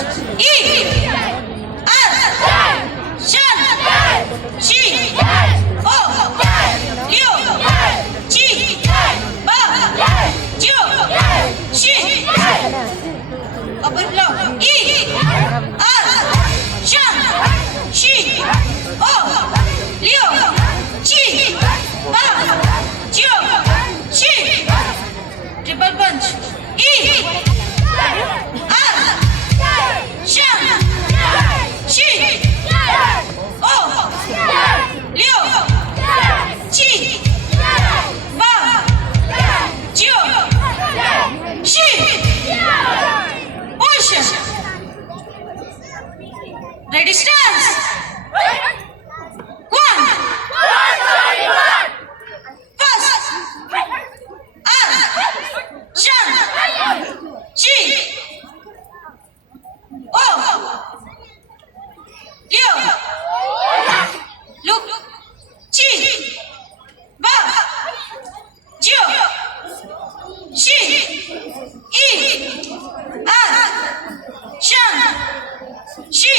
E R Shan She O Leo Chi Ba Jo She Upper blow E R Shan She O Leo Chi Ba Jo She Triple punch E R Shan She O Leo Chi Ba Jo She Push Ready stance One First R Shan Chi O Leo Look Chi Ba Jo She E R Shan She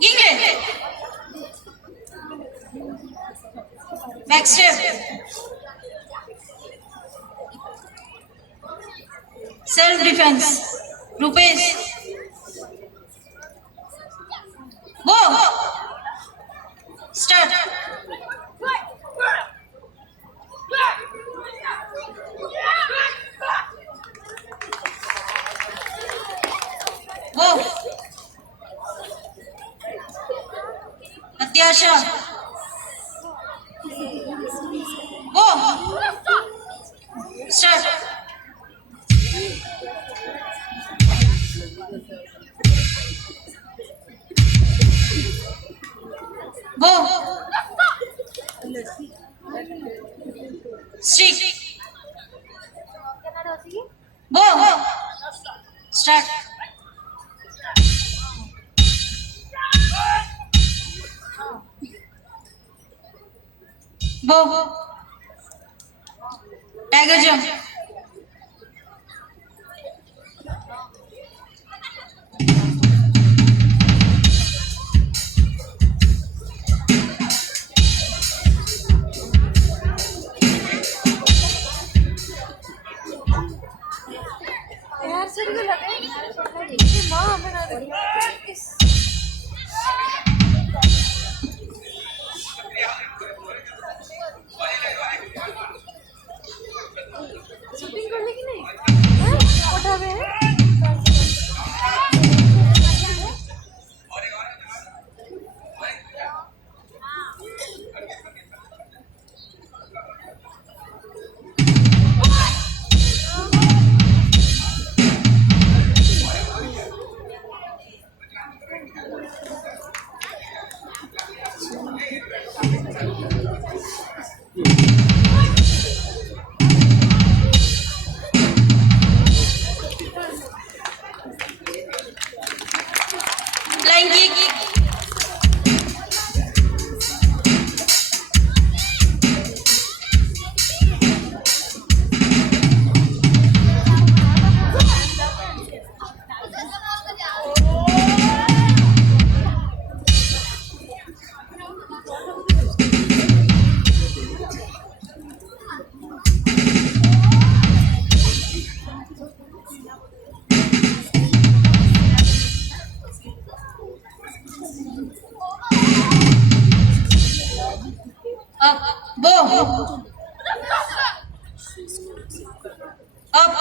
England Back step Self defense Rupesh Go Start Go Atyasha Go Start Go Stick Go Start Go Tiger jump shooting करने की नहीं उठा हुए हैं Flying kick Up Bow Up